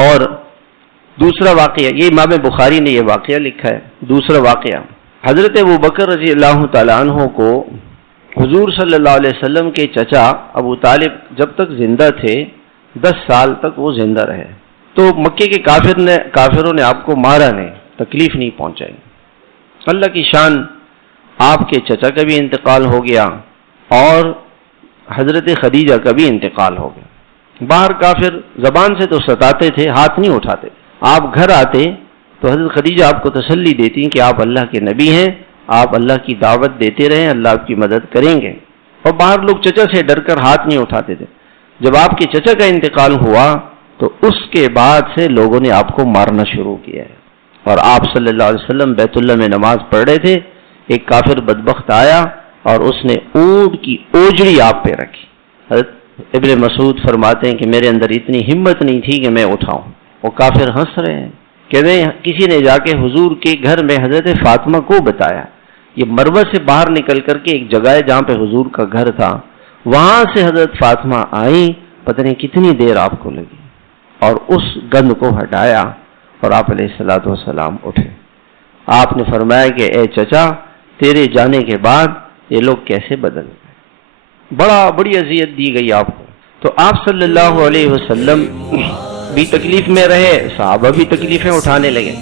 اور دوسرا واقعہ، یہ امام بخاری نے یہ واقعہ لکھا ہے۔ دوسرا واقعہ، حضرت ابوبکر رضی اللہ تعالیٰ عنہ کو حضور صلی اللہ علیہ وسلم کے چچا ابو طالب جب تک زندہ تھے 10 سال تک وہ زندہ رہے، تو مکے کے کافروں نے آپ کو مارا نہیں، تکلیف نہیں پہنچائی۔ اللہ کی شان، آپ کے چچا کا بھی انتقال ہو گیا اور حضرت خدیجہ کا بھی انتقال ہو گیا۔ باہر کافر زبان سے تو ستاتے تھے، ہاتھ نہیں اٹھاتے، آپ گھر آتے تو حضرت خدیجہ آپ کو تسلی دیتی کہ آپ اللہ کے نبی ہیں، آپ اللہ کی دعوت دیتے رہیں، اللہ آپ کی مدد کریں گے۔ اور باہر لوگ چچا سے ڈر کر ہاتھ نہیں اٹھاتے تھے۔ جب آپ کے چچا کا انتقال ہوا تو اس کے بعد سے لوگوں نے آپ کو مارنا شروع کیا ہے، اور آپ صلی اللہ علیہ وسلم بیت اللہ میں نماز پڑھ رہے تھے، ایک کافر بدبخت آیا اور اس نے اونٹ کی اوجڑی آپ پہ رکھی۔ حضرت ابن مسعود فرماتے ہیں کہ میرے اندر اتنی ہمت نہیں تھی کہ میں اٹھاؤں۔ وہ کافر ہنس رہے ہیں کہ کسی نے جا کے حضور کے گھر میں حضرت فاطمہ کو بتایا۔ یہ مروہ سے باہر نکل کر کے ایک جگہ ہے جہاں پہ حضور کا گھر تھا، وہاں سے حضرت فاطمہ آئیں، پتہ نہیں کتنی دیر آپ کو لگی، اور اس گند کو ہٹایا اور آپ علیہ الصلوۃ والسلام اٹھے۔ آپ نے فرمایا کہ اے چچا، تیرے جانے کے بعد یہ لوگ کیسے بدل گئے، بڑی اذیت دی گئی آپ کو۔ تو آپ صلی اللہ علیہ وسلم بھی تکلیف میں رہے، صحابہ بھی تکلیفیں اٹھانے لگے۔